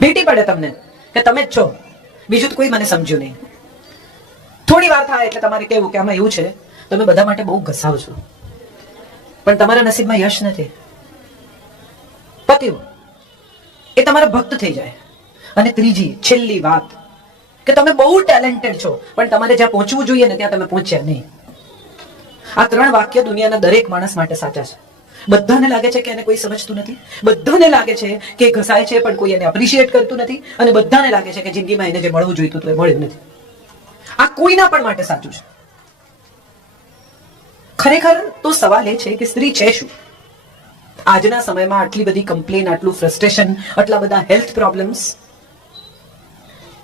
ભેટી પડે તમને કે તમે જ છો, બીજું તો કોઈ મને સમજ્યું નહીં. થોડી વાર થાય એટલે તમારે કેવું કે આમાં એવું છે, તમે બધા માટે બહુ ઘસાવ છો, પણ તમારા નસીબમાં યશ નથી. પત્યું એ તમારા ભક્ત થઈ જાય. અને ત્રીજી છેલ્લી વાત કે તમે બહુ ટેલેન્ટેડ છો, પણ તમારે જ્યાં પહોંચવું જોઈએ ને ત્યાં તમે પહોંચ્યા નહીં. આ 3 વાક્ય દુનિયાના દરેક માણસ માટે સાચા છે. બધાને લાગે છે કે એને કોઈ સમજતું નથી, બધાને લાગે છે કે ઘસાય છે પણ કોઈ એને એપ્રિશિએટ કરતું નથી, અને બધાને લાગે છે કે જિંદગીમાં એને જે મળવું જોઈતું હતું એ મળ્યું નથી. આ કોઈના પણ માટે સાચું છે. ખરેખર તો સવાલ એ છે કે સ્ત્રી છે શું? આજના સમયમાં આટલી બધી કમ્પ્લેન, આટલું ફ્રસ્ટ્રેશન, આટલા બધા હેલ્થ પ્રોબ્લેમ્સ.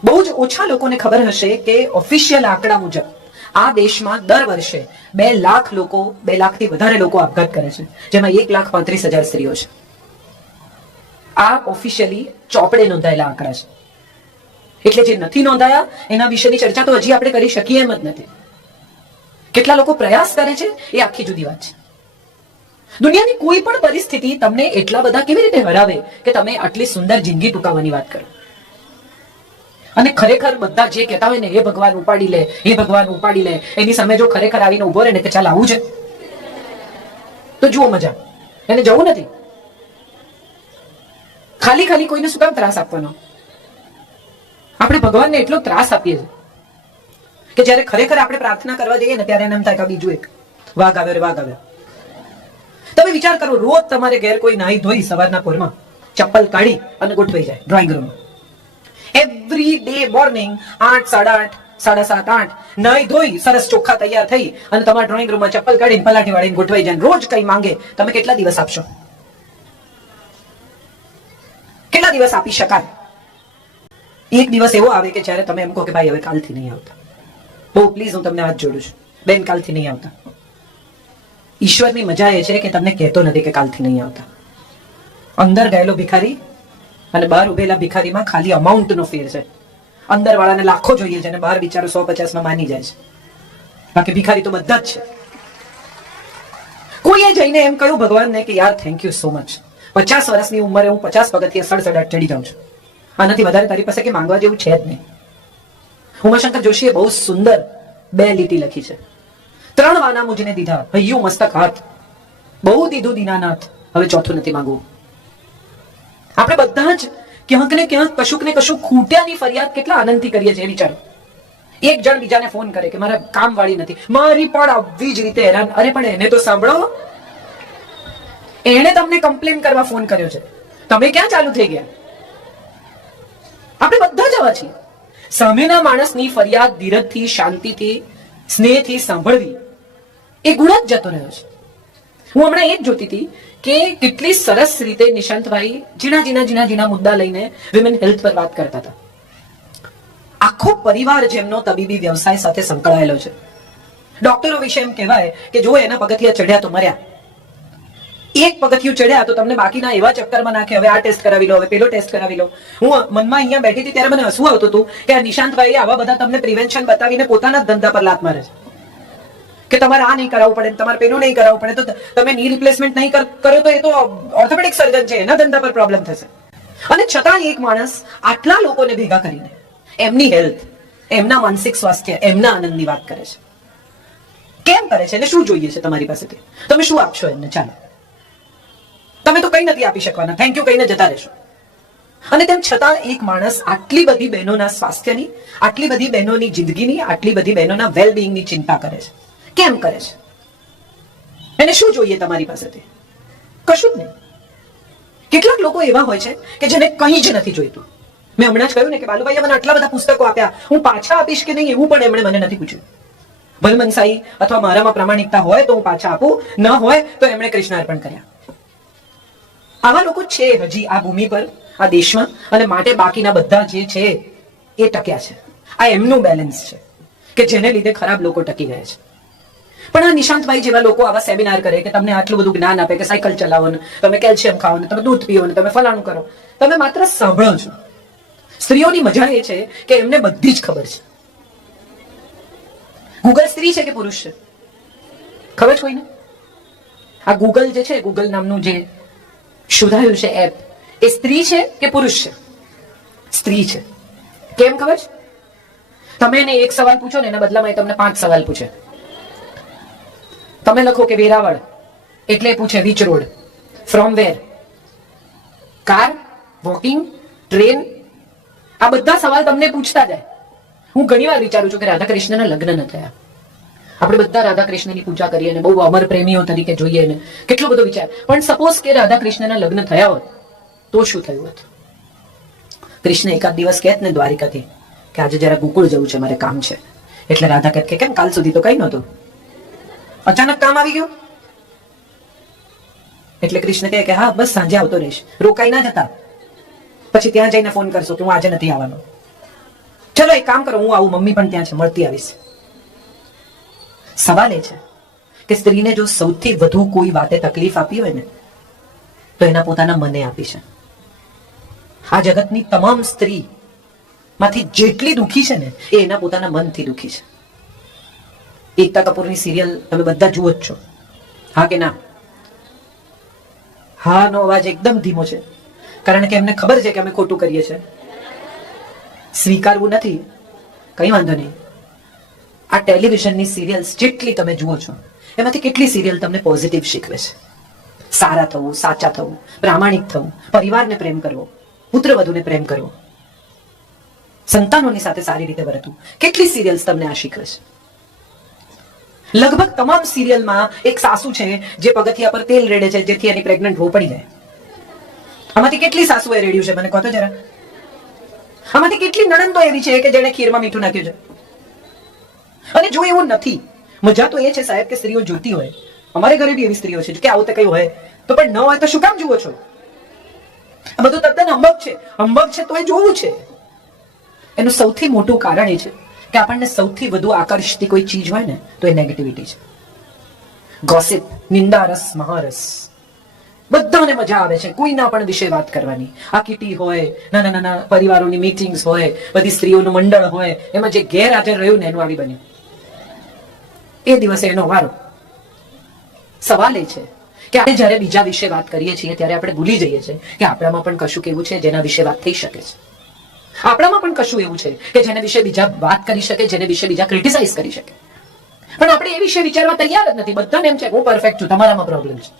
બહુ જ ઓછા લોકોને ખબર હશે કે ઓફિશિયલ આંકડા મુજબ આ દેશમાં દર વર્ષે 2 લાખ લોકો, 2 લાખથી વધારે લોકો આપઘાત કરે છે, જેમાં 1,35,000 સ્ત્રીઓ છે. આ ઓફિશિયલી ચોપડે નોંધાયેલા આંકડા છે. એટલે જે નથી નોંધાયા એના વિશેની ચર્ચા તો હજી આપણે કરી શકીએ એમ જ નથી. કેટલા લોકો પ્રયાસ કરે છે એ આખી જુદી વાત છે. દુનિયાની કોઈ પણ પરિસ્થિતિ તમને એટલા બધા કેવી રીતે હરાવે કે તમે આટલી સુંદર જિંદગી ટૂંકાવવાની વાત કરો. અને ખરેખર બધા જે કહેતા હોય ને એ ભગવાન ઉપાડી લે, એ ભગવાન ઉપાડી લે, એની સામે જો ખરેખર આવીને ઉભો રહે ને કે ચાલ આવું છે તો જુઓ મજા. એને જવું નથી. ખાલી ખાલી કોઈને શું કામ ત્રાસ આપવાનો? આપણે ભગવાનને એટલો ત્રાસ આપીએ છીએ કે જ્યારે ખરેખર આપણે પ્રાર્થના કરવા જઈએ ને ત્યારે એને એમ થાય કે બીજું એક વાઘ આવ્યો રે વાઘ આવ્યો. તમે વિચાર કરો, રોજ તમારે ઘેર કોઈ નાહી ધોઈ સવારના પોરમાં ચપ્પલ કાઢી અને ગોઠવાઈ જાય ડ્રોઈંગ રૂમમાં. એવરી ડે મોર્નિંગ 8, 8:30, 7:30, 8 નાહી ધોઈ સરસ ચોખ્ખા તૈયાર થઈ અને તમારા ડ્રોઈંગ રૂમમાં ચપ્પલ કાઢીને પલાઠી વાળીને ગોઠવાઈ જાય. રોજ કઈ માંગે, તમે કેટલા દિવસ આપશો? કેટલા દિવસ આપી શકાય? એક દિવસ એવો આવે કે જ્યારે તમે એમ કહો કે ભાઈ હવે કાલથી નહીં આવતા, બહુ પ્લીઝ હું તમને હાથ જોડું છું, બેન કાલથી નહીં આવતા. ઈશ્વરની મજા એ છે કે તમને કહેતો નથી કે કાલથી નહીં આવતા. અંદર ગયેલો ભિખારી અને બહાર ઉભેલા ભિખારીમાં ખાલી અમાઉન્ટનો ફેર છે. અંદર વાળાને લાખો જોઈએ છે અને બહાર બિચારો 150 માં માની જાય છે. બાકી ભિખારી તો બધા જ છે. કોઈએ જઈને એમ કહ્યું ભગવાનને કે યાર થેન્ક યુ સો મચ, 50 વર્ષની ઉંમરે હું 50 પગથિયે સડસડાટ ચડી જાઉં છું, આનાથી વધારે તારી પાસે કે માંગવા જેવું છે જ નહીં. ઉમાશંકર જોશીએ બહુ સુંદર 2 લીટી લખી છે. 3 વાના મુજને દીધા, હૈયું મસ્તક હાથ, બહુ દીધું દીનાનાથ, હવે ચોથું નથી માંગવું. આપણે બધા જ ક્યાંક ને ક્યાંક કશુંક ને કશું ખૂટ્યાની ફરિયાદ કેટલા આનંદથી કરીએ છીએ. વિચારો, એક જણ બીજાને ફોન કરે કે મારા કામ વાળી નથી, મારી પણ આવી જ રીતે હેરાન. અરે પણ એને તો સાંભળો, એને તમને કમ્પ્લેન કરવા ફોન કર્યો છે, તમે ક્યાં ચાલુ થઈ ગયા? આપણે બધા જ આવા છીએ. સામેના માણસની ફરિયાદ ધીરજથી, શાંતિથી, સ્નેહથી સાંભળવી એ ગુણ જ જતો રહ્યો છે. હું હમણાં એ જ જોતી હતી કે કેટલી સરસ રીતે નિશાંતભાઈ ઝીણા મુદ્દા લઈને વિમેન હેલ્થ પર વાત કરતા હતા. આખો પરિવાર જેમનો તબીબી વ્યવસાય સાથે સંકળાયેલો છે. ડોક્ટરો વિશે એમ કહેવાય કે જો એના પગથિયા ચડ્યા તો મર્યા, એક પગથિયું ચડ્યા તો તમને બાકીના એવા ચક્કરમાં નાખે, હવે આ ટેસ્ટ કરાવી લો, હવે પેલો ટેસ્ટ કરાવી લો. હું મનમાં અહીંયા બેઠી હતી ત્યારે મને હસવું આવતું હતું કે આ નિશાંતભાઈ આવા બધા તમને પ્રિવેન્શન બતાવીને પોતાના ધંધા પર લાત મારે છે કે તમારે આ નહીં કરાવવું પડે, તમારે પેલું નહીં કરાવવું પડે, તો તમે ની રિપ્લેસમેન્ટ નહીં કરો તો એ તો ઓર્થોપેડિક સર્જન છે, એના ધંધા પર પ્રોબ્લેમ થશે. અને છતાં એક માણસ આટલા લોકોને ભેગા કરીને એમની હેલ્થ, એમના માનસિક સ્વાસ્થ્ય, એમના આનંદની વાત કરે છે. કેમ કરે છે? એને શું જોઈએ છે તમારી પાસેથી? તમે શું આપશો એમને? ચાલો, તમે તો કઈ નથી આપી શકવાના, થેન્ક યુ કહીને જતા રહેશો. અને તેમ છતાં એક માણસ આટલી બધી બહેનોના સ્વાસ્થ્યની, આટલી બધી બહેનોની જિંદગીની, આટલી બધી બહેનોના વેલબિંગની ચિંતા કરે છે. કેમ કરે છે? એને શું જોઈએ તમારી પાસેથી? કશું જ નહીં. કેટલાક લોકો એવા હોય છે કે જેને કંઈ જ નથી જોઈતું. મેં હમણાં જ કહ્યું ને કે બાલુભાઈએ મને આટલા બધા પુસ્તકો આપ્યા, હું પાછા આપીશ કે નહીં એવું પણ એમણે મને નથી પૂછ્યું. ભલમનસાઈ અથવા મારામાં પ્રામાણિકતા હોય તો હું પાછા આપું, ન હોય તો એમણે કૃષ્ણાર્પણ કર્યા. આવા લોકો છે હજી આ ભૂમિ પર, આ દેશમાં, અને માટે બાકીના બધા જે છે એ ટક્યા છે. આ એમનું બેલેન્સ છે કે જેને લીધે ખરાબ લોકો ટકી ગયા છે. પણ આ નિશાંતભાઈ જેવા લોકો આવા સેમિનાર કરે કે તમને આટલું બધું જ્ઞાન આપે કે સાયકલ ચલાવો ને તમે કેલ્શિયમ ખાઓ ને તમે દૂધ પીઓ ને તમે ફલાણું કરો, તમે માત્ર સાંભળો છો. સ્ત્રીઓની મજા એ છે કે એમને બધી જ ખબર છે. ગૂગલ સ્ત્રી છે કે પુરુષ છે? ખબર છે કોઈને? આ ગૂગલ જે છે, ગૂગલ નામનું જે શોધાયું છે એપ, એ સ્ત્રી છે કે પુરુષ છે? સ્ત્રી છે. કેમ ખબર છે? તમે એને એક સવાલ પૂછો ને એના બદલામાં એ તમને 5 સવાલ પૂછે. તમે લખો કે વેરાવળ એટલે પૂછે which road, from where, car, walking, train. આ બધા સવાલ તમને પૂછતા જાય. હું ઘણી વાર વિચારું છું કે રાધા કૃષ્ણના લગ્ન ન થયા. આપણે બધા રાધા કૃષ્ણની પૂજા કરીએ અને બહુ અમર પ્રેમીઓ તરીકે જોઈએ ને કેટલો બધો વિચાર. પણ સપોઝ કે રાધા કૃષ્ણના લગ્ન થયા હોત તો શું થયું હોત? કૃષ્ણ એકાદ દિવસ કહેત ને દ્વારિકાથી કે આજે જરા ગોકુળ જવું છે, મારે કામ છે. એટલે રાધા કહેત કે કેમ કાલ સુધી તો કઈ નહોતું, અચાનક કામ આવી ગયું. એટલે કૃષ્ણ કહે કે હા બસ સાંજે આવતો રહીશ, રોકાઈ ના જતા. પછી ત્યાં જઈને ફોન કરશો કે હું આજે નથી આવવાનો. ચલો એક કામ કરો, હું આવું, મમ્મી પણ ત્યાં છે, મળતી આવીશ. સવાલ એ છે કે સ્ત્રીને જો સૌથી વધુ કોઈ વાતે તકલીફ આપી હોય ને તો એના પોતાના મને આપી છે. આ જગતની તમામ સ્ત્રી માંથી જેટલી દુખી છે ને એ એના પોતાના મનથી દુખી છે. એકતા કપૂરની સિરિયલ તમે બધા જુઓ જ છો, હા કે ના? હા નો અવાજ એકદમ ધીમો છે, કારણ કે એમને ખબર છે કે અમે ખોટું કરીએ છીએ. સ્વીકારવું નથી, કઈ વાંધો નહીં. આ ટેલિવિઝનની સિરિયલ્સ જેટલી તમે જુઓ છો એમાંથી કેટલી સિરિયલ તમને પોઝિટિવ શીખવે છે? સારા થવું, સાચા થવું, પ્રામાણિક થવું, પરિવારને પ્રેમ કરવો, પુત્રવધુને પ્રેમ કરવો, સંતાનોની સાથે સારી રીતે વર્તવું. કેટલી સિરિયલ્સ તમને આ શીખવે છે? લગભગ તમામ સિરિયલમાં એક સાસુ છે જે પગથિયા પર તેલ રેડે છે જેથી એની પ્રેગ્નન્ટ વહુ પડી જાય. આમાંથી કેટલી સાસુએ રેડ્યું છે મને કહો તો જરા? આમાંથી કેટલી નણંદો એવી છે કે જેણે ખીરમાં મીઠું નાખ્યું છે? અને જો એવું નથી, મજા તો એ છે સાહેબ કે સ્ત્રીઓ જોતી હોય. અમારે ઘરે બી એવી સ્ત્રીઓ છે કે આવું તો કઈ હોય તો, પણ ન હોય તો શું કામ જુઓ છો? આ બધું તદ્દન હંબક છે. હંબક છે તો એ જોવું છે. એનું સૌથી મોટું કારણ એ છે કે આપણને સૌથી વધુ આકર્ષતી કોઈ ચીજ હોય ને તો એ નેગેટિવિટી છે. ગોસિપ, નિંદારસ, મહારસ, બધાને મજા આવે છે કોઈના પણ વિશે વાત કરવાની. આ કિટી હોય, નાના નાના પરિવારોની મીટિંગ્સ હોય, બધી સ્ત્રીઓનું મંડળ હોય, એમાં જે ગેરહાજર રહ્યું ને એનું આવી બન્યું એ દિવસે એનો વારો. સવાલ એ છે કે આપણે જ્યારે બીજા વિશે વાત કરીએ છીએ ત્યારે આપણે ભૂલી જઈએ છીએ કે આપણામાં પણ કશું એવું છે જેના વિશે વાત થઈ શકે છે. આપણામાં પણ કશું એવું છે કે જેના વિશે બીજા વાત કરી શકે, જેને વિશે બીજા ક્રિટિસાઇઝ કરી શકે. પણ આપણે એ વિશે વિચારવા તૈયાર જ નથી. બધાને એમ છે હું પરફેક્ટ છું, તમારામાં પ્રોબ્લેમ છે.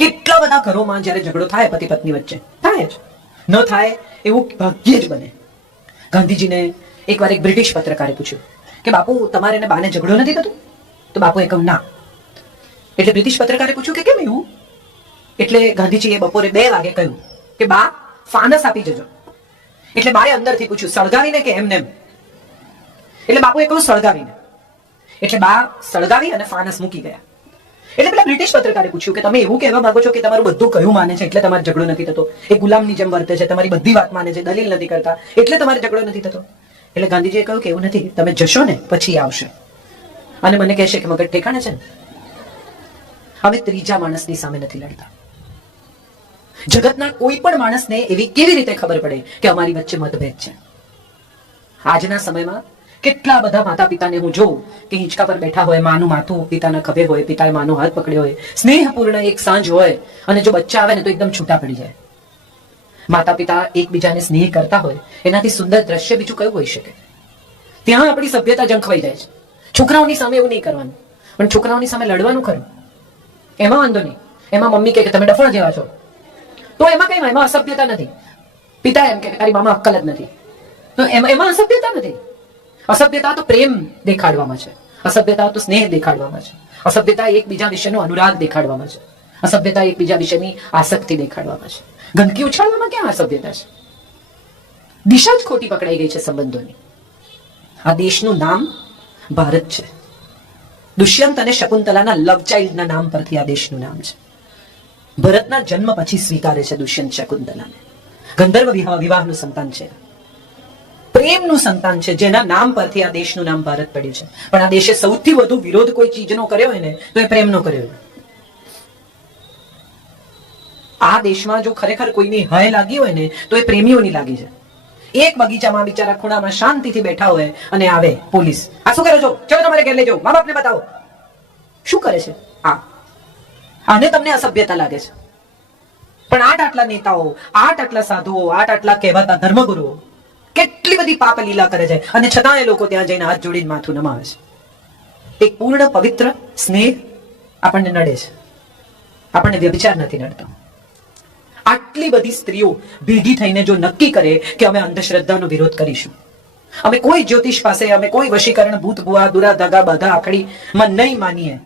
કેટલા બધા ઘરોમાં જ્યારે ઝઘડો થાય પતિ પત્ની વચ્ચે, થાય જ, ન થાય એવું ભાગ્યે જ બને. ગાંધીજીને એકવાર એક બ્રિટિશ પત્રકારે પૂછ્યું કે બાપુ તમારે ને બાને ઝઘડો નથી થતો? તો બાપુએ કહ્યું ના. એટલે બ્રિટિશ પત્રકારે પૂછ્યું કે કેમ એવું? એટલે ગાંધીજીએ બપોરે 2 વાગે કહ્યું કે બા ફાનસ આપી જજો. એટલે બાએ અંદરથી પૂછ્યું સળગાવીને કે એમને એમ? એટલે બાપુએ કહ્યું સળગાવીને. એટલે બા સળગાવી અને ફાનસ મૂકી ગયા. એટલે પેલા બ્રિટિશ પત્રકારે પૂછ્યું કે તમે એવું કહેવા માંગો છો કે તમારું બધું કયું માને છે એટલે તમારે ઝઘડો નથી થતો? એ ગુલામની જેમ વર્તે છે, તમારી બધી વાત માને છે, દલીલ નથી કરતા એટલે તમારે ઝઘડો નથી થતો? એટલે ગાંધીજીએ કહ્યું કે એવું નથી, તમે જશો ને પછી આવશે અને મને કહેશે કે મગજ ઠેકાણે છે ને. હવે ત્રીજા માણસની સામે નથી લડતા. જગતના કોઈ પણ માણસને એવી કેવી રીતે ખબર પડે કે અમારી વચ્ચે મતભેદ છે? આજના સમયમાં કેટલા બધા માતા પિતાને હું જોઉં કે હિંચકા પર બેઠા હોય, માનું માથું પિતાના ખભે હોય, પિતાએ માનો હાથ પકડ્યો હોય, સ્નેહપૂર્ણ એક સાંજ હોય અને જો બચ્ચા આવે ને તો એકદમ છૂટા પડી જાય. માતા પિતા એકબીજાને સ્નેહ કરતા હોય એનાથી સુંદર દ્રશ્ય બીજું કયું હોઈ શકે? ત્યાં આપણી સભ્યતા જંખવાઈ જાય છે. છોકરાઓની સામે એવું નહીં કરવાનું, પણ છોકરાઓની સામે લડવાનું ખરું. એમાં વાંધો નહીં. એમાં મમ્મી કહે કે તમે ડફણ જેવા છો તો એમાં કઈ, એમાં અસભ્યતા નથી. પિતા એમ કે તારી મામા અક્કલ જ નથી તો એમાં અસભ્યતા નથી. અસભ્યતા તો પ્રેમ દેખાડવામાં છે, અસભ્યતા તો સ્નેહ દેખાડવામાં છે, અસભ્યતા એકબીજા વિશેનો અનુરાગ દેખાડવામાં છે, અસભ્યતા એકબીજા વિશેની આસક્તિ દેખાડવામાં છે. ગંદકી ઉછાળવામાં ક્યાં અસભ્યતા છે? દિશા જ ખોટી પકડાઈ ગઈ છે સંબંધોની. આ દેશનું નામ ભારત છે. દુષ્યંત અને શકુંતલાના લવ ચાઇલ્ડના નામ પરથી આ દેશનું નામ છે. ભરતના જન્મ પછી સ્વીકારે છે દુષ્યંત શકુંતલાને. ગંધર્વ વિવાહનું સંતાન છે, પ્રેમનું સંતાન છે, જેના નામ પરથી આ દેશનું નામ ભારત પડ્યું છે. પણ આ દેશે સૌથી વધુ વિરોધ કોઈ ચીજનો કર્યો હોય ને તો એ પ્રેમનો કર્યો. આ દેશમાં જો ખરેખર કોઈની હય લાગી હોય ને તો એ પ્રેમીઓની લાગી છે. એક બગીચામાં બિચારા ખૂણામાં શાંતિથી બેઠા હોય અને આવે પોલીસ, આ શું કરો છો? ચલો તમારે ઘેર લઈ જાઓ, મા બાપને બતાવો. શું કરે છે? આને તમને અસભ્યતા લાગે છે? પણ આટલા નેતાઓ, આટલા સાધુઓ, આટલા કહેવાતા ધર્મગુરુઓ કેટલી બધી પાપ લીલા કરે છે, અને છતાં એ લોકો ત્યાં જઈને હાથ જોડીને માથું નમાવે છે. એક પૂર્ણ પવિત્ર સ્નેહ આપણને નડે છે, આપણને વ્યભિચાર નથી નડતો. આટલી બધી સ્ત્રીઓ ભેગી થઈને જો નક્કી કરે કે અમે અંધશ્રદ્ધાનો વિરોધ કરીશું, અમે કોઈ જ્યોતિષ પાસે, અમે કોઈ વશીકરણ, ભૂત ભુવા, દુરા ધાગા, બાધા આખડીમાં નહીં માનીએ,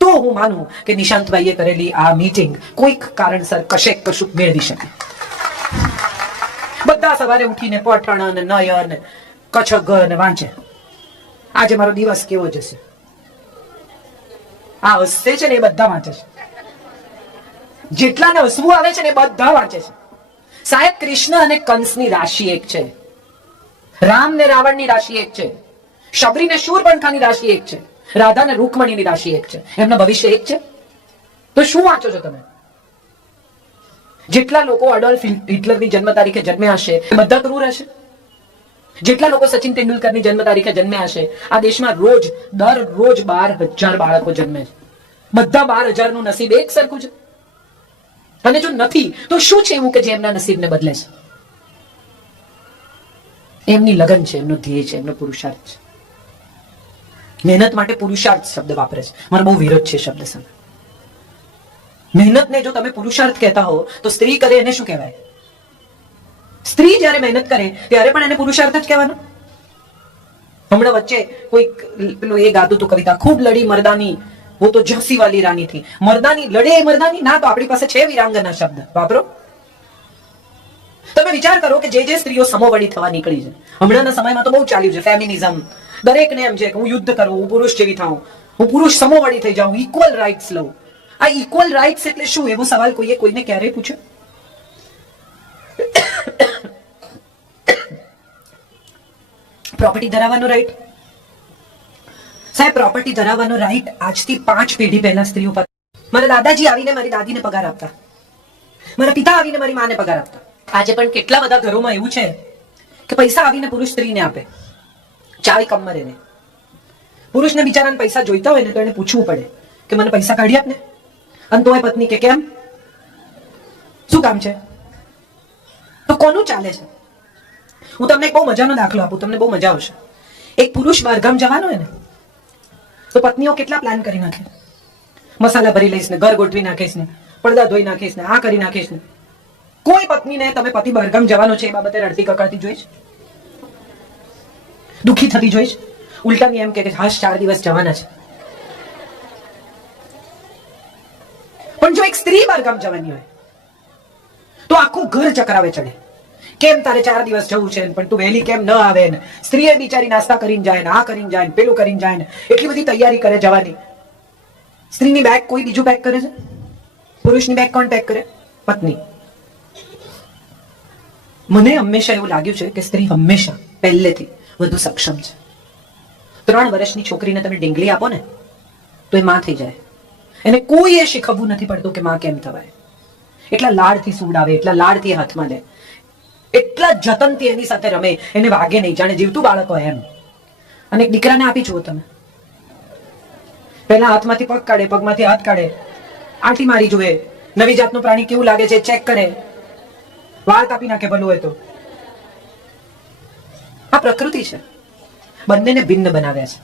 તો હું માનું કે નિશાંતભાઈએ કરેલી આ મીટિંગ કોઈક કારણસર કશેક કશુંક મેળવી શકે. બધા સવારે ઉઠીને પઠણ, નયન, કચ્છગ વાંચે, આજે મારો દિવસ કેવો જશે. આ હસશે છે ને એ બધા વાંચે છે, જેટલાને હસવું આવે છે ને એ બધા વાંચે છે. સાહેબ, કૃષ્ણ અને કંસની રાશિ એક છે, રામ ને રાવણની રાશિ એક છે, શબરી ને શૂરપણખાની રાશિ એક છે, રાધા ને રૂકમણીની રાશિ એક છે. એમનું ભવિષ્ય એક છે. તો શું વાંચો છો તમે? જેટલા લોકો અડોલ્ફ હિટલરની જન્મ તારીખે જન્મ્યા હશે એ બધા ક્રૂર હશે. જેટલા લોકો સચિન તેંડુલકરની જન્મ તારીખે જન્મ્યા હશે, આ દેશમાં દરરોજ 12,000 બાળકો જન્મે છે. બધા 12,000 નું નસીબ એક સરખું છે? અને જો નથી તો શું છે એવું કે જે એમના નસીબને બદલે છે? એમની લગન છે, એમનો ધ્યેય છે, એમનો પુરુષાર્થ છે. મહેનત માટે પુરુષાર્થ શબ્દ વાપરે છે, મારો બહુ વિરોધ છે શબ્દ સામે. મહેનતને જો તમે પુરુષાર્થ કહેતા હો તો સ્ત્રી કરે એને શું કહેવાય? સ્ત્રી જ્યારે મહેનત કરે ત્યારે પણ એને પુરુષાર્થ જ કહેવાનો. હમણાં વચ્ચે કોઈ પેલું એ ગાતું હતું કવિતા, ખૂબ લડી મર્દાની वो तो झांसी वाली रानी थी. મર્દાની લડે મર્દાની ના, તો આપણી પાસે છે વીરાંગના શબ્દ, વાપરો. તમે વિચાર કરો કે જે સ્ત્રીઓ સમોવડી થવા નીકળી છે, હમણાંના સમયમાં તો બહુ ચાલ્યું છે ફેમિનિઝમ. દરેકને એમ છે કે હું યુદ્ધ કરું, હું પુરુષ જેવી થાઉં, હું પુરુષ સમોવડી થઈ જાઉં, ઇક્વલ રાઇટ્સ લઉં. આ ઇક્વલ રાઇટ્સ એટલે શું? એવો સવાલ કોઈને ક્યારેય પૂછ્યો? પ્રોપર્ટી ધરાવવાનો રાઈટ, સાહેબ, પ્રોપર્ટી ધરાવવાનો રાઈટ આજથી 5 પેઢી પહેલા સ્ત્રીઓ પર. મારા દાદાજી આવીને મારી દાદીને પગાર આપતા, મારા પિતા આવીને મારી માને પગાર આપતા. આજે પણ કેટલા બધા ઘરોમાં એવું છે કે પૈસા આવીને પુરુષ સ્ત્રીને આપે, ચાવી કમરે એને. પુરુષને બિચારાને પૈસા જોઈતા હોય ને તો એને પૂછવું પડે કે મને પૈસા કાઢી આપ ને. અને તોય પત્ની કે કેમ, શું કામ છે? તો કોનું ચાલે છે? હું તમને એક બહુ મજાનો દાખલો આપું, તમને બહુ મજા આવશે. એક પુરુષ બહારગામ જવાનો હોય ને તો પત્નીઓ કેટલા પ્લાન કરી નાખે. મસાલા ભરી લઈશ ને, ઘર ગોઠવી નાખીશ ને, પડદા ધોઈ નાખીશ ને, આ કરી નાખીશ ને. કોઈ પત્નીને તમે પતિ બહારગામ જવાનો છે એ બાબતે રડતી કકડતી જોઈશ, દુઃખી થતી જોઈશ? ઉલટાની એમ કે હાશ 4 દિવસ જવાના છે. પણ જો એક સ્ત્રી બહારગામ જવાની હોય તો આખું ઘર ચકરાવે ચડે. કેમ તારે 4 દિવસ જવું છે પણ તું વહેલી કેમ ન આવે ને? સ્ત્રીએ બિચારી નાસ્તા કરીને જાય ને, આ કરીને જાય ને, પેલું કરીને જાય ને, એટલી બધી તૈયારી કરે જવાની. સ્ત્રીની બેગ કોઈ બીજું પેક કરે છે? પુરુષની બેગ કોણ પેક કરે? પત્ની. મને હંમેશા એવું લાગ્યું છે કે સ્ત્રી હંમેશા પહેલેથી વધુ સક્ષમ છે. 3 વર્ષની છોકરીને તમે ડીંગલી આપો ને તો એ માં થઈ જાય. એને કોઈ એ શીખવવું નથી પડતું કે માં કેમ થવાય. એટલા લાડથી સુવડાવે, એટલા લાડથી હાથમાં લે, એટલા જતનથી એની સાથે રમે, એને વાગે નહીં, જાણે જીવતું બાળક હોય એમ. અને એક દીકરાને આપી જુઓ તમે, પહેલા હાથમાંથી પગ કાઢે, પગમાંથી હાથ કાઢે, આંટી મારી જુએ, નવી જાતનું પ્રાણી કેવું લાગે છે ચેક કરે, વાળ કાપી નાખે ભલું હોય તો. આ પ્રકૃતિ છે, બંનેને ભિન્ન બનાવ્યા છે.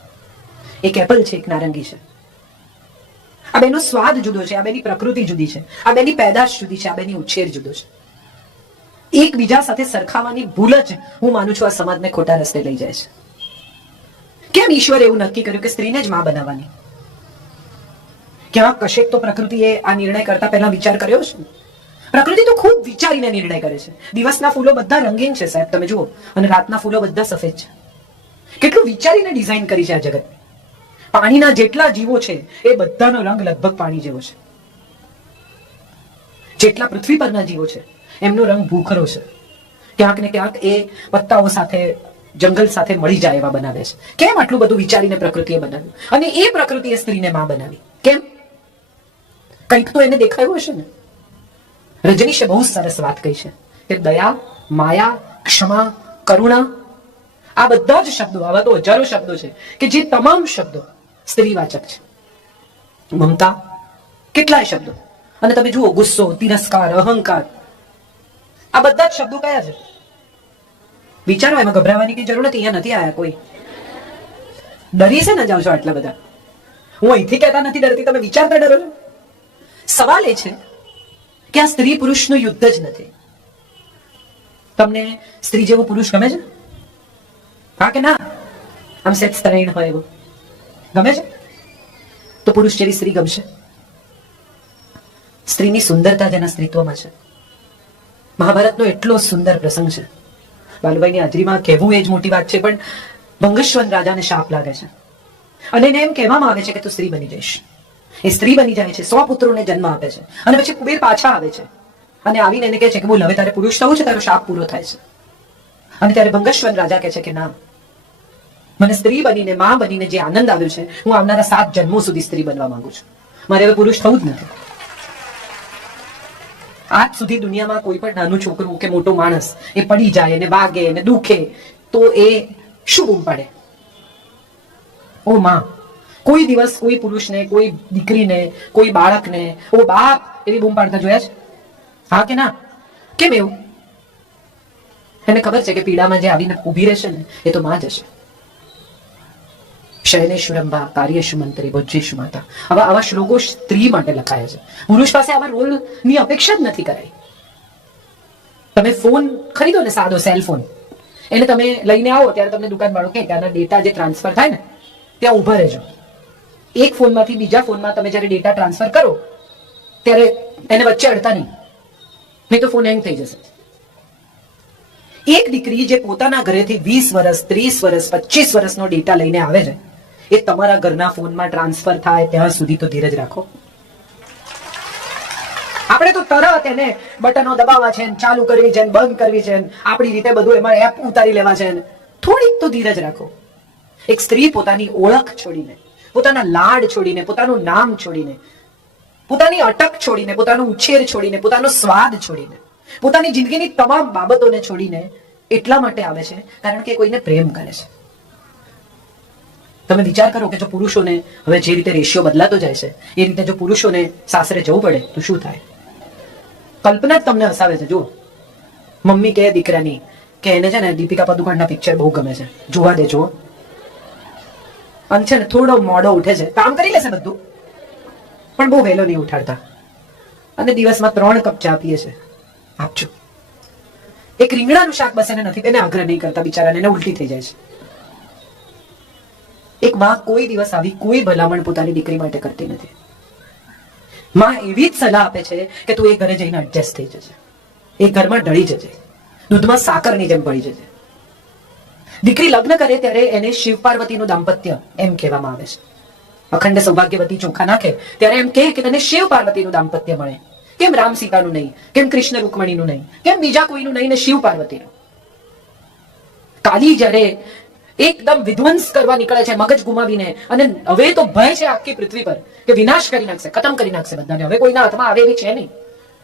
એક એપલ છે, એક નારંગી છે. આ બેનો સ્વાદ જુદો છે, આ બેની પ્રકૃતિ જુદી છે, આ બેની પેદાશ જુદી છે, આ બેની ઉછેર જુદો છે. એકબીજા સાથે સરખાવાની ભૂલ જ હું માનું છું આ સમાજને ખોટા રસ્તે લઈ જાય છે. કેમ ઈશ્વરે એવું નક્કી કર્યું કે સ્ત્રીને જ માં બનાવવાની? ક્યાંક કશેક તો પ્રકૃતિએ આ નિર્ણય કરતા પહેલા વિચાર કર્યો છે. પ્રકૃતિ તો ખૂબ વિચારીને નિર્ણય કરે છે. દિવસના ફૂલો બધા રંગીન છે સાહેબ, તમે જુઓ, અને રાતના ફૂલો બધા સફેદ છે. કેટલું વિચારીને ડિઝાઇન કરી છે આ જગત. પાણીના જેટલા જીવો છે એ બધાનો રંગ લગભગ પાણી જેવો છે. જેટલા પૃથ્વી પરના જીવો છે એમનો રંગ ભૂખરો છે. ક્યાંક ને ક્યાંક એ પત્તાઓ સાથે, જંગલ સાથે મળી જાય એવા બનાવે છે. કેમ આટલું બધું વિચારીને પ્રકૃતિએ બનાવ્યું? અને એ પ્રકૃતિએ સ્ત્રીને માં બનાવી. કેમ? કંઈક તો એને દેખાયું હશે ને. રજનીશે બહુ સરસ વાત કહી છે કે દયા, માયા, ક્ષમા, કરુણા, આ બધા જ શબ્દો, આવા તો હજારો શબ્દો છે કે જે તમામ શબ્દો સ્ત્રીવાચક છે. મમતા, કેટલાય શબ્દો. અને તમે જુઓ ગુસ્સો, તિરસ્કાર, અહંકાર, આ બધા જ શબ્દો કયા છે? વિચારો, એમાં ગભરાવાની કઈ જરૂર નથી. અહીંયા નથી આયા કોઈ. ડરી છે ને જાઓ છો આટલા બધા? હું અહીંથી કહેતા નથી ડરતી, તમે વિચારતા ડરો છો. સવાલ એ છે કે આ સ્ત્રી પુરુષનું યુદ્ધ જ નથી. તમને સ્ત્રી જેવો પુરુષ ગમે છે? હા કે ના? આમ સેજ તરાઈણ હોય એવો ગમે છે? તો પુરુષ જેવી સ્ત્રી ગમશે? સ્ત્રીની સુંદરતા જેના સ્ત્રીત્વમાં છે. મહાભારતનો એટલો સુંદર પ્રસંગ છે. બાલુભાઈની હાજરીમાં કહેવું એ જ મોટી વાત છે, પણ ભંગેશ્વર રાજાને શાપ લાગે છે અને એને એમ કહેવામાં આવે છે કે તું સ્ત્રી બની જઈશ. એ સ્ત્રી બની જાય છે, 100 પુત્રોને જન્મ આપે છે અને પછી કુબેર પાછા આવે છે અને આવીને એને કહે છે કે બોલ, હવે તારે પુરુષ થવું છે, તારો શાપ પૂરો થાય છે. અને ત્યારે ભંગેશ્વર રાજા કહે છે કે ના, મને સ્ત્રી બનીને, માં બનીને જે આનંદ આવ્યો છે, હું આવનારા 7 જન્મો સુધી સ્ત્રી બનવા માંગુ છું. મારે હવે પુરુષ થવું જ નથી. આજ સુધી દુનિયામાં કોઈ પણ નાનું છોકરું કે મોટો માણસ એ પડી જાય અને વાગે અને દુખે તો એ શું બૂમ પાડે? ઓ માં. કોઈ દિવસ કોઈ પુરુષને, કોઈ દીકરીને, કોઈ બાળકને ઓ બાપ એવી બૂમ પાડતા જોયા છે? હા કે ના? કેમ એવું? એને ખબર છે કે પીડામાં જે આવીને ઊભી રહેશે ને એ તો માં જ હશે. શયનેશુ રંભા કાર્યેશુ મંત્રી ભોજ્યેશુ માતા. આવા શ્લોકો સ્ત્રી માટે લખાયા છે. પુરુષ પાસે આવા રોલની અપેક્ષા જ નથી કરાઈ. તમે ફોન ખરીદો ને, સાદો સેલફોન, એને તમે લઈને આવો ત્યારે તમને દુકાનવાળો કહે કે આના ડેટા જે ટ્રાન્સફર થાય ને ત્યાં ઊભા રહેજો. એક ફોનમાંથી બીજા ફોનમાં તમે જ્યારે ડેટા ટ્રાન્સફર કરો ત્યારે એને વચ્ચે અડતા નહીં તો ફોન હેંગ થઈ જશે. એક દીકરી જે પોતાના ઘરેથી 20 વર્ષ, 30 વર્ષ, 25 વર્ષનો ડેટા લઈને આવે છે, એ તમારા ઘરના ફોનમાં ટ્રાન્સફર થાય ત્યાં સુધી તો ધીરજ રાખો. આપણે તો તરત એને બટનો દબાવવા છે, ચાલુ કરવી છે, બંધ કરવી છે, આપણી રીતે બધું એમાં એપ ઉતારી લેવા છે. થોડીક તો ધીરજ રાખો. એક સ્ત્રી પોતાની ઓળખ છોડીને, પોતાના લાડ છોડીને, પોતાનું નામ છોડીને, પોતાની અટક છોડીને, પોતાનું ઉછેર છોડીને, પોતાનો સ્વાદ છોડીને, પોતાની જિંદગીની તમામ બાબતોને છોડીને એટલા માટે આવે છે કારણ કે કોઈને પ્રેમ કરે છે. તમે વિચાર કરો કે જો પુરુષોને હવે જે રીતે રેશિયો બદલાતો જાય છે એ રીતે જો પુરુષોને સાસરે જવું પડે તો શું થાય? કલ્પના જ તમને હસાવે છે. જુઓ, મમ્મી કહે દીકરાની કે એને છે ને દીપિકા પાદુકોણના પિક્ચર બહુ ગમે છે, જોવા દેજો. અને છે ને થોડો મોડો ઉઠે છે, કામ કરી લેશે બધું પણ બહુ વહેલો નહીં ઉઠાડતા અને દિવસમાં 3 કપ ચા પીએ છે, આપજો. એક રીંગણાનું શાક બસ એને નથી, એને આગ્રહ નહીં કરતા બિચારાને, એને ઉલટી થઈ જાય છે. એક માં કોઈ દિવસ આવી કોઈ ભલામણ પોતાની દીકરી માટે કરતી નથી. માં એવી જ સલાહ આપે છે કે તું એ ઘરે જઈને એડજસ્ટ થઈ જજે, એ ઘરમાં ઢળી જજે, દૂધમાં સાકરની જેમ પડી જજે. દીકરી લગ્ન કરે ત્યારે એને શિવ પાર્વતીનું દાંપત્ય એમ કહેવામાં આવે છે. અખંડ સૌભાગ્યવતી ચોખા નાખે ત્યારે એમ કહે કે તને શિવ પાર્વતીનું દાંપત્ય મળે. કેમ રામ સીતાનું નહીં? કેમ કૃષ્ણ રૂકમણીનું નહીં? કેમ બીજા કોઈનું નહીં ને શિવ પાર્વતીનું? કાલી જ્યારે એકદમ વિધ્વંસ કરવા નીકળે છે મગજ ગુમાવીને, અને હવે તો ભય છે આખી પૃથ્વી પર કે વિનાશ કરી નાખશે, ખતમ કરી નાખશે બધાને, હવે કોઈના હાથમાં આવે એવી છે નહીં,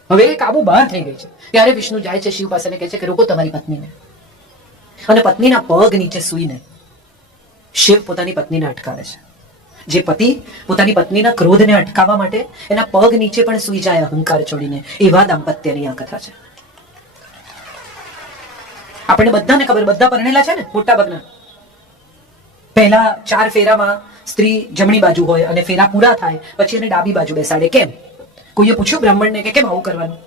હવે કાબુ બહાર થઈ ગઈ છે. ત્યારે વિષ્ણુ જાય છે શિવ પાસે ને કહે છે કે રોકો તમારી પત્નીને. અને પત્નીના પગ નીચે સૂઈને શિવ પોતાની પત્નીને અટકાવે છે. જે પતિ પોતાની પત્નીના ક્રોધને અટકાવવા માટે એના પગ નીચે પણ સૂઈ જાય અહંકાર છોડીને, એવા દાંપત્યની આ કથા છે. આપણે બધાને ખબર, બધા પરણેલા છે ને મોટા ભાગના. પહેલા 4 ફેરામાં સ્ત્રી જમણી બાજુ હોય અને ફેરા પૂરા થાય પછી એને ડાબી બાજુ બેસાડે. કેમ? કોઈએ પૂછ્યું બ્રાહ્મણને કે કેમ આવું કરવાનું?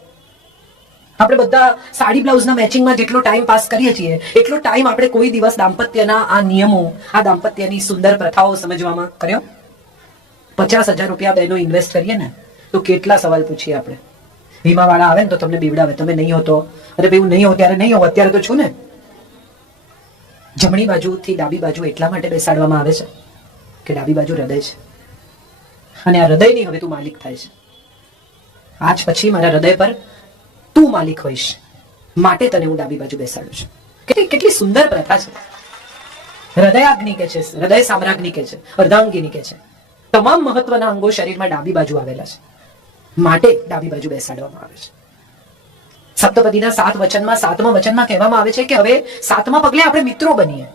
આપણે બધા સાડી બ્લાઉઝના મેચિંગમાં જેટલો ટાઈમ પાસ કરીએ છીએ એટલો ટાઈમ આપણે કોઈ દિવસ દાંપત્યના આ નિયમો, આ દાંપત્યની સુંદર પ્રથાઓ સમજવામાં કર્યો? 50,000 રૂપિયા બહેનો ઇન્વેસ્ટ કરીએ ને તો કેટલા સવાલ પૂછીએ આપણે. વીમાવાળા આવે ને તો તમને બીવડાવે, તમે નહીં હો તો, અરે ભાઈ હું નહીં હોઉં ત્યારે નહીં હોઉં, અત્યારે તો છું ને. જમણી બાજુથી ડાબી બાજુ એટલા માટે બેસાડવામાં આવે છે કે ડાબી બાજુ હૃદય છે અને આ હૃદયની હવે તું માલિક થાય છે. આજ પછી મારા હૃદય પર તું માલિક હોઈશ, માટે તને હું ડાબી બાજુ બેસાડું છું. કેટલી સુંદર પ્રથા છે. હૃદયાગ્નિ કે છે, હૃદય સામ્રાગ્નિ કે છે, અર્ધાંગિની કે છે. તમામ મહત્વના અંગો શરીરમાં ડાબી બાજુ આવેલા છે, માટે ડાબી બાજુ બેસાડવામાં આવે છે. સપ્તપદીના 7 વચનમાં 7મા વચનમાં કહેવામાં આવે છે કે હવે 7મા પગલે આપણે મિત્રો બનીએ.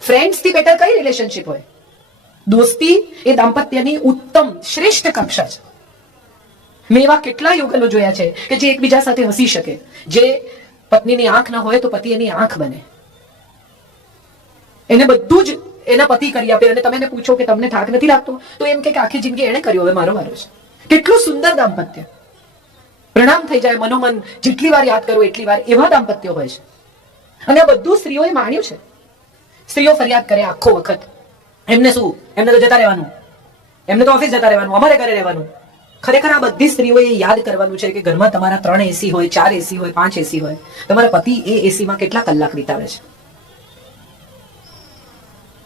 ફ્રેન્ડ્સ થી બેટર કઈ રિલેશનશિપ હોય? દોસ્તી એ દાંપત્યની ઉત્તમ શ્રેષ્ઠ કક્ષા છે. મેં એવા કેટલા યુગલો જોયા છે કે જે એકબીજા સાથે હસી શકે, જે પત્નીની આંખ ન હોય તો પતિ એની આંખ બને, એને બધું જ એના પતિ કરી આપે. અને તમે એને પૂછો કે તમને થાક નથી લાગતો, તો એમ કે આખી જિંદગી એને કર્યું, હવે મારો વારો છે. કેટલું સુંદર દાંપત્ય. પ્રણામ થઈ જાય મનોમન, જેટલી વાર યાદ કરો એટલી વાર. એવા દાંપત્યો હોય છે. અને આ બધું સ્ત્રીઓએ માણ્યું છે. સ્ત્રીઓ ફરિયાદ કરે આખો વખત, એમને શું, એમને તો જતા રહેવાનું, એમને તો ઓફિસ જતા રહેવાનું, અમારે ઘરે રહેવાનું. ખરેખર આ બધી સ્ત્રીઓએ યાદ કરવાનું છે કે ઘરમાં તમારા 3 એસી હોય, 4 એસી હોય, 5 એસી હોય, તમારા પતિ એ એસીમાં કેટલા કલાક વિતાવે છે.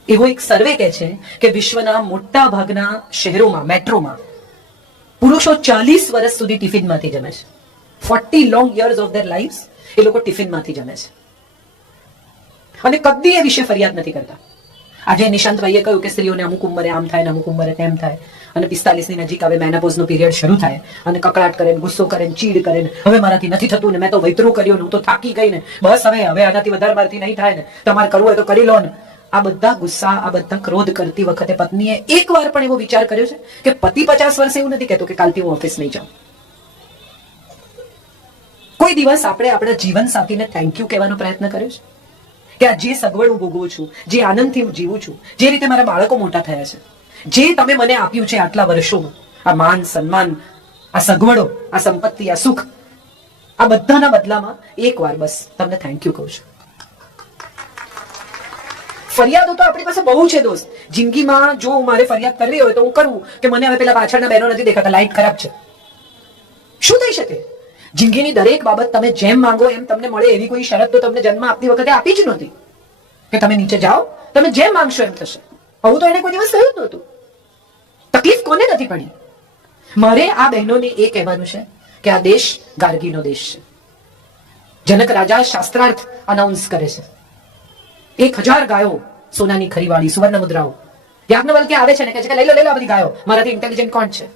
એવો એક સર્વે કહે છે કે વિશ્વના મોટા ભાગના શહેરોમાં, મેટ્રોમાં પુરુષો 40 વર્ષ સુધી ટિફિનમાંથી જમે છે. 40 long years of their lives એ લોકો ટિફિનમાંથી જમે છે. અને કદી એ વિશે ફરિયાદ નથી કરતા. આજે નિશાંતભાઈએ કહ્યું કે સ્ત્રીઓને અમુક ઉંમરે આમ થાય ને અમુક ઉંમરે તેમ થાય, અને 45 ની નજીક આવે, મેનોપોઝનો પીરિયડ શરૂ થાય, અને કકળાટ કરે, ગુસ્સો કરે, ચીડ કરે, હવે મારાથી નથી થતું ને, મેં તો વૈતરું કર્યું ને, હું તો થાકી ગઈ ને, બસ હવે આનાથી વધારે મારાથી નહીં થાય ને, તમારે કરવું હોય તો કરી લો ને. આ બધા ગુસ્સા, આ બધા ક્રોધ કરતી વખતે પત્નીએ એકવાર પણ એવો વિચાર કર્યો છે કે પતિ 50 વર્ષે એવું નથી કહેતો કે કાલથી હું ઓફિસ નહીં જાઉં. કોઈ દિવસ આપણે આપણા જીવન સાથીને થેન્ક યુ કહેવાનો પ્રયત્ન કર્યો છે કે આ જે સગવડ હું ભોગવું છું, જે આનંદથી હું જીવું છું, જે રીતે મારા બાળકો મોટા થયા છે, જે તમે મને આપ્યું છે આટલા વર્ષોમાં, આ માન સન્માન, આ સગવડો, આ સંપત્તિ, આ સુખ, આ બધાના બદલામાં એકવાર બસ તમને થેન્ક યુ કહું છું. ફરિયાદો તો આપણી પાસે બહુ છે દોસ્ત. જિંદગીમાં જો મારે ફરિયાદ કરવી હોય તો હું કરું કે મને હવે પેલા પાછળના બહેનો નથી દેખાતા, લાઈટ ખરાબ છે. શું થઈ શકે? જિંદગીની દરેક બાબત તમે જેમ માંગો એમ તમને મળે એવી કોઈ શરત તો તમને જન્મ આપતી વખતે આપી જ નહોતી કે તમે નીચે જાઓ, તમે જેમ માંગશો એમ થશે. આવું તો એને કોઈ દિવસ કહ્યું જ નહોતું. તકલીફ કોને નથી પડી? મારે આ બહેનોને એ કહેવાનું છે કે આ દેશ ગાર્ગીનો દેશ છે. જનક રાજા શાસ્ત્રાર્થ અનાઉન્સ કરે છે, 1000 ગાયો સોનાની ખરીવાળી, સુવર્ણ મુદ્રાઓ. યાજ્ઞવલ્ક્ય આવે છે ને કહે છે કે લઈ લો આ બધી ગાયો, મારાથી ઇન્ટેલિજન્ટ કોણ છે?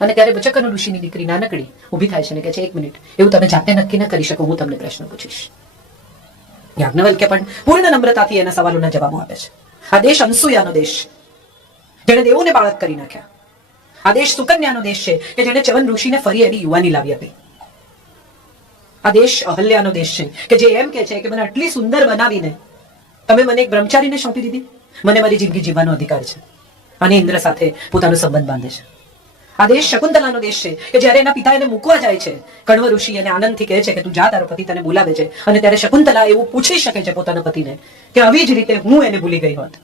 અને ત્યારે બચકન ઋષિની દીકરી નાનકડી ઊભી થાય છે ને કહે છે 1 મિનિટ, એવું તમે જાતે નક્કી ન કરી શકો, હું તમને પ્રશ્ન પૂછીશ. યાજ્ઞવલ્ક્ય પણ પૂર્ણ નમ્રતાથી એના સવાલોના જવાબો આપે છે. આ દેશ અનસૂયાનો દેશ છે, જેણે દેવોને બાળક કરી નાખ્યા. આ દેશ સુકન્યાનો દેશ છે કે જેણે ચ્યવન ઋષિને ફરી એની યુવાની લાવી આપી. આ દેશ અહલ્યાનો દેશ છે કે જે એમ કહે છે કે મને આટલી સુંદર બનાવીને તમે મને એક બ્રહ્મચારીને સોંપી દીધી, મને મારી જિંદગી જીવવાનો અધિકાર છે. અને ઇન્દ્ર સાથે પોતાનો સંબંધ બાંધે છે. આ દેશ શકુંતલાનો દેશ છે કે જ્યારે એના પિતા એને મૂકવા જાય છે, કણવ ઋષિ એને આનંદથી કહે છે કે તું જા, તારો પતિ તને બોલાવે છે, અને ત્યારે શકુંતલા એવું પૂછી શકે છે પોતાના પતિને કે આવી જ રીતે હું એને ભૂલી ગઈ હોત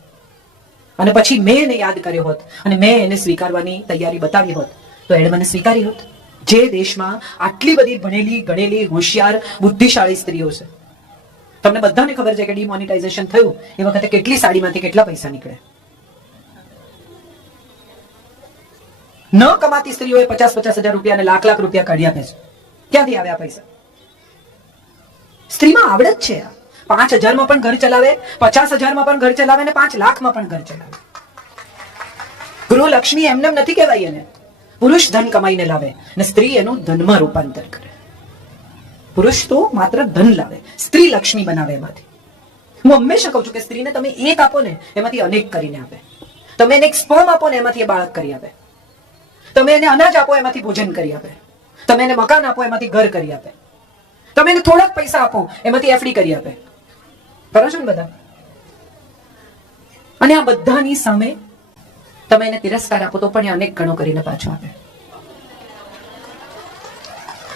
અને પછી મેં એને યાદ કર્યો હોત અને મેં એને સ્વીકારવાની તૈયારી બતાવી હોત તો એણે મને સ્વીકારી હોત. જે દેશમાં આટલી બધી ભણેલી ગણેલી હોશિયાર બુદ્ધિશાળી સ્ત્રીઓ છે, તમને બધાને ખબર છે કે ડિમોનિટાઇઝેશન થયું એ વખતે કેટલી સાડીમાંથી કેટલા પૈસા નીકળે. ન કમાતી સ્ત્રીઓએ 50,000 રૂપિયા અને લાખ રૂપિયા કાઢી આપે છે. ક્યાંથી આવ્યા પૈસા? સ્ત્રીમાં આવડત છે. 5,000 માં પણ ઘર ચલાવે, 50,000 માં પણ ઘર ચલાવે અને 5 લાખમાં પણ ઘર ચલાવે. ગૃહલક્ષ્મી એમને નથી કહેવાય. એને પુરુષ ધન કમાઈને લાવે અને સ્ત્રી એનું ધનમાં રૂપાંતર કરે. પુરુષ તો માત્ર ધન લાવે, સ્ત્રી લક્ષ્મી બનાવે એમાંથી. હું હંમેશા કહું છું કે સ્ત્રીને તમે એક આપો ને એમાંથી અનેક કરીને આપે. તમે એને એક સ્પર્મ આપો ને એમાંથી એ બાળક કરી આપે. તમે એને અનાજ આપો એમાંથી ભોજન કરી આપે. તમે એને મકાન આપો એમાંથી ઘર કરી આપે. તમે એને થોડાક પૈસા આપો એમાંથી એફડી કરી આપે. કરો છો ને બધા? અને આ બધાની સામે તમે એને તિરસ્કાર આપો તો પણ એ અનેક ગણો કરીને પાછો આપે.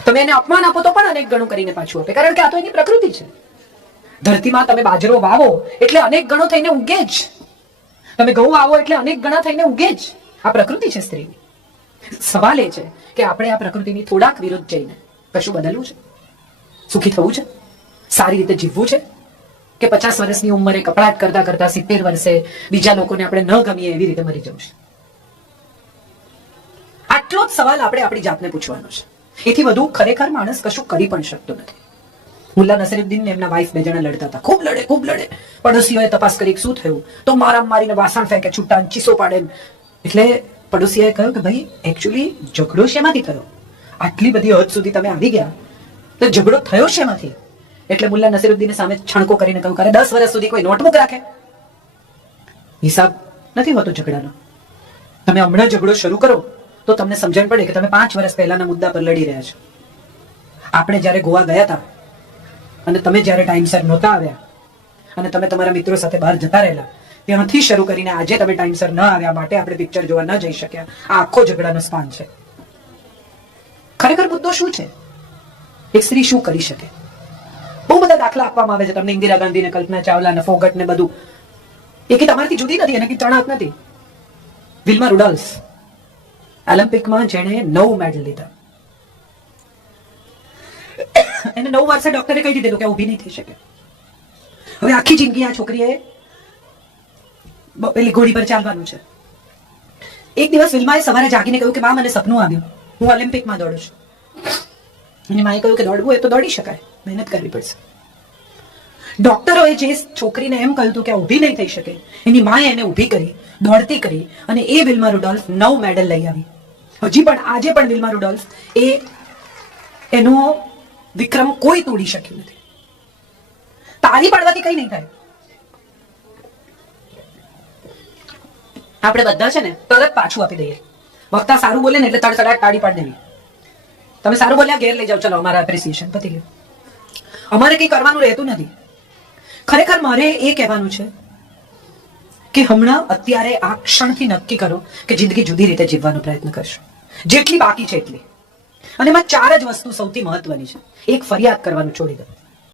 તમે એને અપમાન આપો તો પણ અનેક ગણું કરીને પાછું આપે. કારણ કે આ તો એની પ્રકૃતિ છે. ધરતીમાં તમે બાજરો વાવો એટલે અનેક ગણો થઈને ઉગે જ. તમે ઘઉં વાવો એટલે અનેક ગણા થઈને ઉગે જ. આ પ્રકૃતિ છે સ્ત્રીની. સવાલ એ છે કે આપણે આ પ્રકૃતિની થોડાક વિરુદ્ધ જઈને કશું બદલવું છે, સુખી થવું છે, સારી રીતે જીવવું છે, કે 50 વર્ષની ઉંમરે કપડાટ કરતા કરતા 70 વર્ષે બીજા લોકોને આપણે ન ગમીએ એવી રીતે મરી જવું છે. આટલો જ સવાલ આપણે આપણી જાતને પૂછવાનો છે. એથી વધુ ખરેખર માણસ કશું કરી પણ શકતો નથી. મુલ્લા નસરુદ્દીન ને એમના વાઇફ 2 જણા લડતા હતા. ખૂબ લડે. પડોશીઓએ તપાસ કરી શું થયું, તો મારીને વાસણ ફેંકે, છૂટા ચીસો પાડે. એટલે પડોશીએ કહ્યું કે ભાઈ એકચ્યુઅલી ઝઘડો શેમાંથી થયો? આટલી બધી હદ સુધી તમે આવી ગયા તો ઝઘડો થયો શેમાંથી? એટલે મુલ્લા નસરુદ્દીને સામે છણકો કરીને કહ્યું કે 10 વર્ષ સુધી કોઈ નોટબુક રાખે? હિસાબ નથી હોતો ઝઘડાનો. તમે હમણાં ઝઘડો શરૂ કરો તો તમને સમજણ પડે કે તમે 5 વર્ષ પહેલાના મુદ્દા પર લડી રહ્યા છો. આપણે જ્યારે ગોવા ગયા હતા અને તમે જ્યારે ટાઈમસર નહોતા આવ્યા અને તમે તમારા મિત્રો સાથે બહાર જતા રહેલા, ત્યાંથી શરૂ કરીને આજે તમે ટાઈમસર ન આવ્યા માટે આપણે પિક્ચર જોવા ન જઈ શક્યા. આ આખો ઝઘડાનો સ્પાન છે. ખરેખર મુદ્દો શું છે? એક સ્ત્રી શું કરી શકે? બહુ બધા દાખલા આપવામાં આવે છે તમને, ઇન્દિરા ગાંધી ને, કલ્પના ચાવલા ને, ફોગટ ને બધું. એ કે તમારાથી જુદી નથી, એને કે તણાત નથી. વિલ્મા રુડોલ્ફ ઓલિમ્પિકમાં જેણે 9 મેડલ લીધા, એને 9 વર્ષે ડોક્ટરે કહી દીધેલું કે ઊભી નહીં થઈ શકે. હવે આખી જિંદગી આ છોકરીએ પેલી ઘોડી પર ચાલવાનું છે. એક દિવસ વિલ્માએ સવારે જાગીને કહ્યું કે માં મને સપનું આવ્યું, હું ઓલિમ્પિકમાં દોડું છું. અને માએ કહ્યું કે દોડવું હોય તો દોડી શકાય, મહેનત કરવી પડશે. ડોક્ટરોએ જે છોકરીને એમ કહ્યું હતું કે આ ઊભી નહીં થઈ શકે, એની માએ એને ઊભી કરી, દોડતી કરી, અને એ વિલ્મા રુડોલ્ફ 9 મેડલ લઈ આવી. હજી પણ આજે પણ વિલ્મા રુડોલ્ફ એનો વિક્રમ કોઈ તોડી શક્યું નથી. તાળી પાડવાથી કઈ નહીં થાય. આપણે બધા છે ને તરત પાછું આપી દઈએ. વક્તા સારું બોલે ને એટલે તડતડાટ તાળી પાડી દેવી. તમે સારું બોલ્યા, ઘેર લઈ જાઓ, ચલો અમારા એપ્રિસિએશન પતી ગયું. અમારે કઈ કરવાનું રહેતું નથી. ખરેખર મારે એ કહેવાનું છે કે હમણાં અત્યારે આ ક્ષણથી નક્કી કરો કે જિંદગી જુદી રીતે જીવવાનો પ્રયત્ન કરશો, જેટલી બાકી છે એટલી. અને એમાં 4 જ વસ્તુ સૌથી મહત્વની છે. એક, ફરિયાદ કરવાનું છોડી દો.